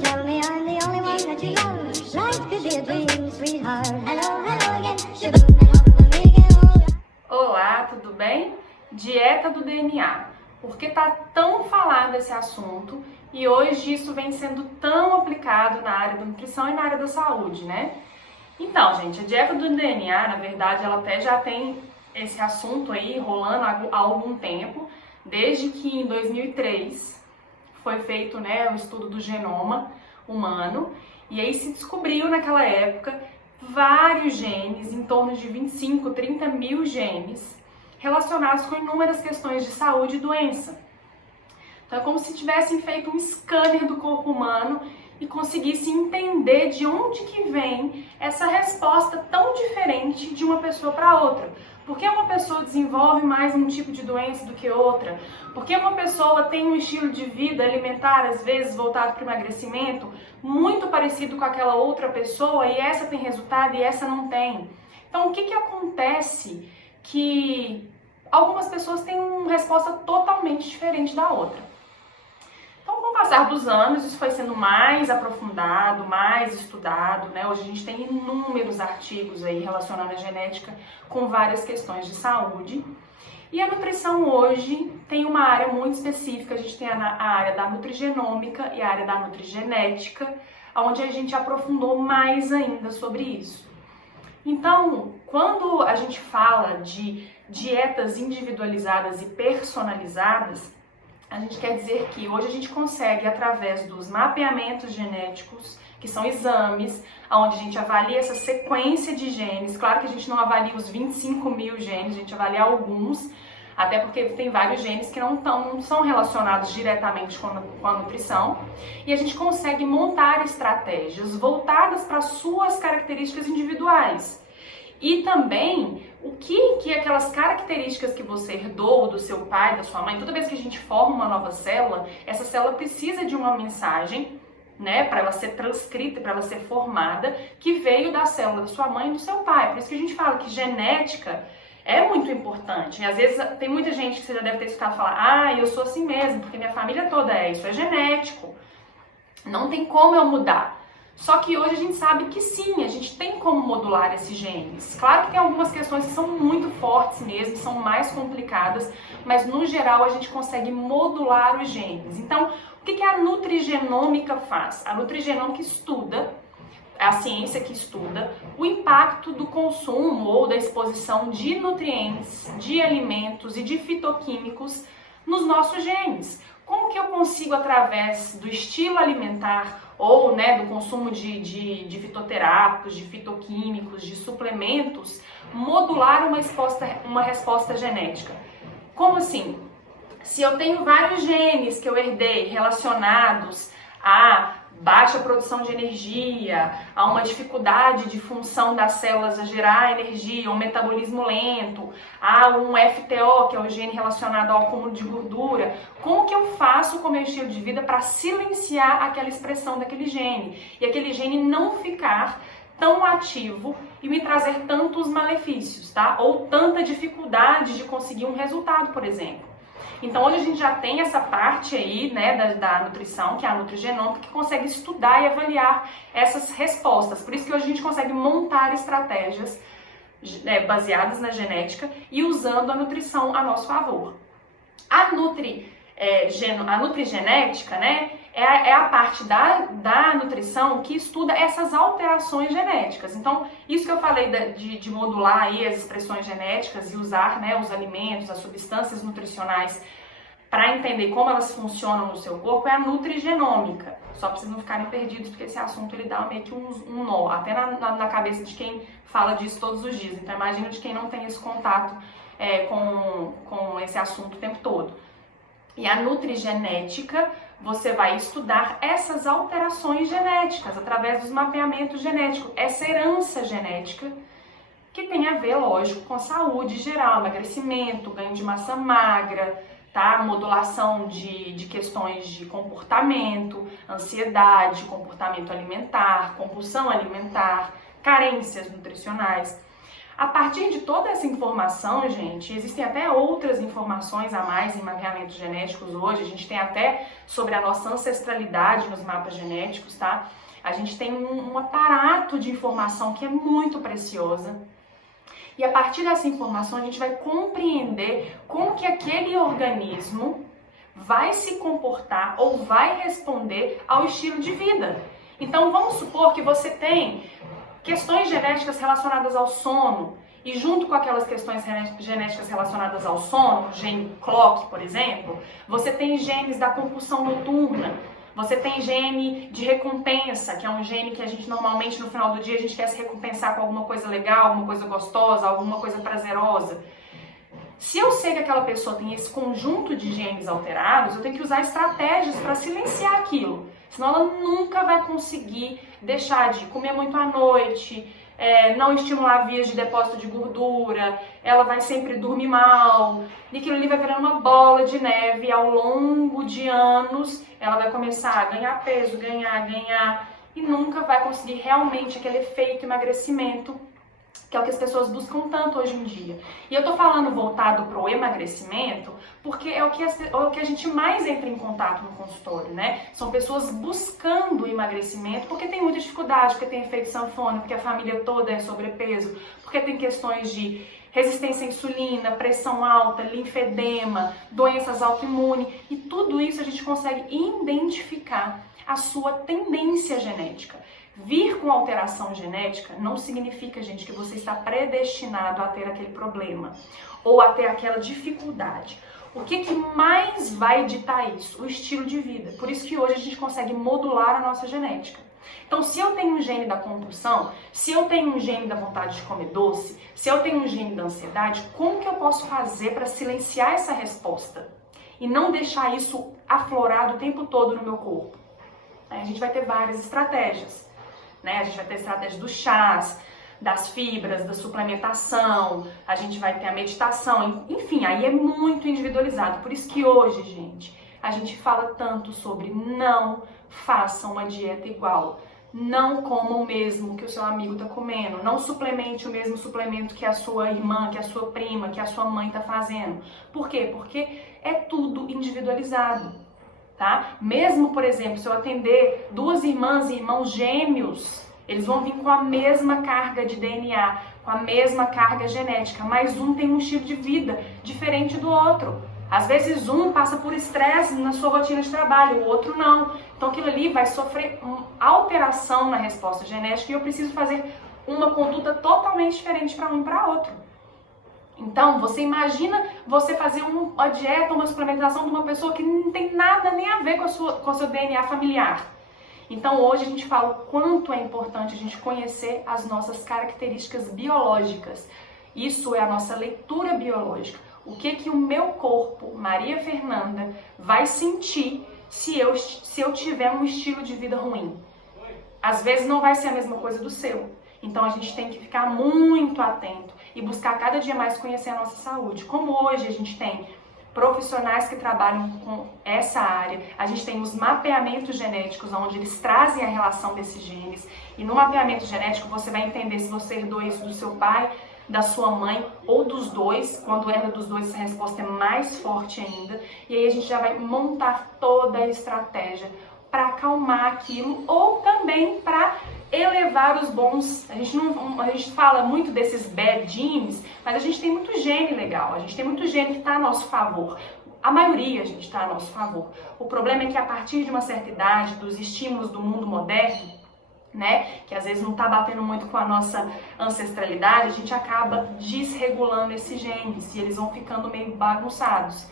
tell me I'm the only one that you love. Life could be a dream, sweetheart. Hello, hello again. Shaboom, and home, and we can all... Olá, tudo bem? Dieta do DNA. Por que tá tão falado esse assunto e hoje isso vem sendo tão aplicado na área da nutrição e na área da saúde, né? Então, gente, a dieta do DNA, na verdade, ela até já tem esse assunto aí rolando há algum tempo, desde que em 2003 foi feito, né, o estudo do genoma humano, e aí se descobriu naquela época vários genes, em torno de 25, 30 mil genes, relacionados com inúmeras questões de saúde e doença. Então é como se tivessem feito um scanner do corpo humano e conseguissem entender de onde que vem essa resposta tão diferente de uma pessoa para outra. Por que uma pessoa desenvolve mais um tipo de doença do que outra? Por que uma pessoa tem um estilo de vida alimentar, às vezes voltado para o emagrecimento, muito parecido com aquela outra pessoa, e essa tem resultado e essa não tem? Então o que acontece que algumas pessoas têm uma resposta totalmente diferente da outra? Então, com o passar dos anos, isso foi sendo mais aprofundado, mais estudado, né? Hoje a gente tem inúmeros artigos aí relacionando a genética com várias questões de saúde. E a nutrição hoje tem uma área muito específica, a gente tem a área da nutrigenômica e a área da nutrigenética, onde a gente aprofundou mais ainda sobre isso. Então, quando a gente fala de dietas individualizadas e personalizadas, a gente quer dizer que hoje a gente consegue, através dos mapeamentos genéticos, que são exames, onde a gente avalia essa sequência de genes. Claro que a gente não avalia os 25 mil genes, a gente avalia alguns, até porque tem vários genes que não são relacionados diretamente com a nutrição. E a gente consegue montar estratégias voltadas para as suas características individuais. E também o que aquelas características que você herdou do seu pai, da sua mãe, toda vez que a gente forma uma nova célula, essa célula precisa de uma mensagem, né, para ela ser transcrita, para ela ser formada, que veio da célula da sua mãe e do seu pai. Por isso que a gente fala que genética é muito importante. E às vezes tem muita gente que você já deve ter escutado falar: ah, eu sou assim mesmo, porque minha família toda é. Isso é genético. Não tem como eu mudar. Só que hoje a gente sabe que sim, a gente tem como modular esses genes. Claro que tem algumas questões que são muito fortes mesmo, são mais complicadas, mas no geral a gente consegue modular os genes. Então, o que a nutrigenômica faz? A nutrigenômica estuda, é a ciência que estuda, o impacto do consumo ou da exposição de nutrientes, de alimentos e de fitoquímicos nos nossos genes. Como que eu consigo, através do estilo alimentar ou, né, do consumo de fitoterápicos, de fitoquímicos, de suplementos, modular uma resposta genética? Como assim? Se eu tenho vários genes que eu herdei relacionados a baixa produção de energia, a uma dificuldade de função das células a gerar energia, um metabolismo lento, a um FTO, que é o gene relacionado ao acúmulo de gordura, como que eu faço com o meu estilo de vida para silenciar aquela expressão daquele gene e aquele gene não ficar tão ativo e me trazer tantos malefícios, tá? Ou tanta dificuldade de conseguir um resultado, por exemplo. Então hoje a gente já tem essa parte aí, né, da nutrição, que é a nutrigenômica, que consegue estudar e avaliar essas respostas. Por isso que hoje a gente consegue montar estratégias baseadas na genética e usando a nutrição a nosso favor. A nutrigenética, né, é a parte da nutrição que estuda essas alterações genéticas. Então, isso que eu falei de modular aí as expressões genéticas e usar, né, os alimentos, as substâncias nutricionais para entender como elas funcionam no seu corpo, é a nutrigenômica. Só para vocês não ficarem perdidos, porque esse assunto ele dá meio que um nó, até na cabeça de quem fala disso todos os dias. Então, imagina de quem não tem esse contato com esse assunto o tempo todo. E a nutrigenética, você vai estudar essas alterações genéticas através dos mapeamentos genéticos, essa herança genética que tem a ver, lógico, com saúde geral, emagrecimento, ganho de massa magra, tá? Modulação de questões de comportamento, ansiedade, comportamento alimentar, compulsão alimentar, carências nutricionais. A partir de toda essa informação, gente, existem até outras informações a mais em mapeamentos genéticos hoje. A gente tem até sobre a nossa ancestralidade nos mapas genéticos, tá? A gente tem um aparato de informação que é muito preciosa. E a partir dessa informação a gente vai compreender como que aquele organismo vai se comportar ou vai responder ao estilo de vida. Então vamos supor que você tem questões genéticas relacionadas ao sono, e junto com aquelas questões genéticas relacionadas ao sono, gene clock, por exemplo, você tem genes da compulsão noturna, você tem gene de recompensa, que é um gene que a gente normalmente no final do dia a gente quer se recompensar com alguma coisa legal, alguma coisa gostosa, alguma coisa prazerosa. Se eu sei que aquela pessoa tem esse conjunto de genes alterados, eu tenho que usar estratégias para silenciar aquilo. Senão ela nunca vai conseguir deixar de comer muito à noite, não estimular vias de depósito de gordura, ela vai sempre dormir mal, e aquilo ali vai virando uma bola de neve. E ao longo de anos ela vai começar a ganhar peso, ganhar, e nunca vai conseguir realmente aquele efeito emagrecimento, que é o que as pessoas buscam tanto hoje em dia. E eu tô falando voltado para o emagrecimento, porque é o que a gente mais entra em contato no consultório, né? São pessoas buscando emagrecimento porque tem muita dificuldade, porque tem efeito sanfona, porque a família toda é sobrepeso, porque tem questões de resistência à insulina, pressão alta, linfedema, doenças autoimunes, e tudo isso a gente consegue identificar a sua tendência genética. Vir com alteração genética não significa, gente, que você está predestinado a ter aquele problema ou a ter aquela dificuldade. O que mais vai ditar isso? O estilo de vida. Por isso que hoje a gente consegue modular a nossa genética. Então, se eu tenho um gene da compulsão, se eu tenho um gene da vontade de comer doce, se eu tenho um gene da ansiedade, como que eu posso fazer para silenciar essa resposta e não deixar isso aflorado o tempo todo no meu corpo? Aí a gente vai ter várias estratégias. A gente vai ter a estratégia dos chás, das fibras, da suplementação, a gente vai ter a meditação, enfim, aí é muito individualizado. Por isso que hoje, gente, a gente fala tanto sobre não façam uma dieta igual, não comam o mesmo que o seu amigo está comendo, não suplemente o mesmo suplemento que a sua irmã, que a sua prima, que a sua mãe está fazendo. Por quê? Porque é tudo individualizado. Tá? Mesmo, por exemplo, se eu atender duas irmãs e irmãos gêmeos, eles vão vir com a mesma carga de DNA, com a mesma carga genética, mas um tem um estilo de vida diferente do outro. Às vezes um passa por estresse na sua rotina de trabalho, o outro não. Então aquilo ali vai sofrer uma alteração na resposta genética e eu preciso fazer uma conduta totalmente diferente para um e para outro. Então, você imagina você fazer uma dieta, uma suplementação de uma pessoa que não tem nada nem a ver com o seu DNA familiar. Então, hoje a gente fala o quanto é importante a gente conhecer as nossas características biológicas. Isso é a nossa leitura biológica. O que o meu corpo, Maria Fernanda, vai sentir se eu tiver um estilo de vida ruim? Às vezes não vai ser a mesma coisa do seu. Então a gente tem que ficar muito atento e buscar cada dia mais conhecer a nossa saúde. Como hoje a gente tem profissionais que trabalham com essa área, a gente tem os mapeamentos genéticos, onde eles trazem a relação desses genes. E no mapeamento genético você vai entender se você herdou isso do seu pai, da sua mãe ou dos dois. Quando herda dos dois, essa resposta é mais forte ainda. E aí a gente já vai montar toda a estratégia para acalmar aquilo ou também para elevar os bons. A gente fala muito desses bad genes, mas a gente tem muito gene legal, a gente tem muito gene que está a nosso favor. A maioria, gente, está a nosso favor. O problema é que a partir de uma certa idade, dos estímulos do mundo moderno, né, que às vezes não está batendo muito com a nossa ancestralidade, a gente acaba desregulando esses genes e eles vão ficando meio bagunçados.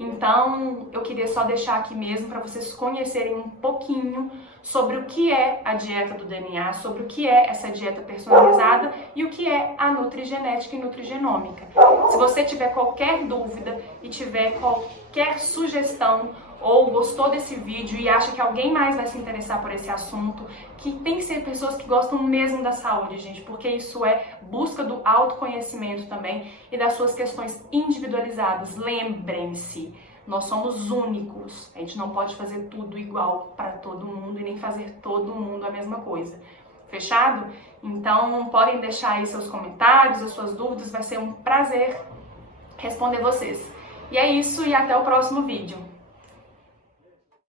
Então, eu queria só deixar aqui mesmo para vocês conhecerem um pouquinho sobre o que é a dieta do DNA, sobre o que é essa dieta personalizada e o que é a nutrigenética e nutrigenômica. Se você tiver qualquer dúvida e tiver qualquer sugestão ou gostou desse vídeo e acha que alguém mais vai se interessar por esse assunto, que tem que ser pessoas que gostam mesmo da saúde, gente, porque isso é busca do autoconhecimento também e das suas questões individualizadas. Lembrem-se, nós somos únicos, a gente não pode fazer tudo igual para todo mundo e nem fazer todo mundo a mesma coisa. Fechado? Então podem deixar aí seus comentários, as suas dúvidas, vai ser um prazer responder vocês. E é isso, e até o próximo vídeo.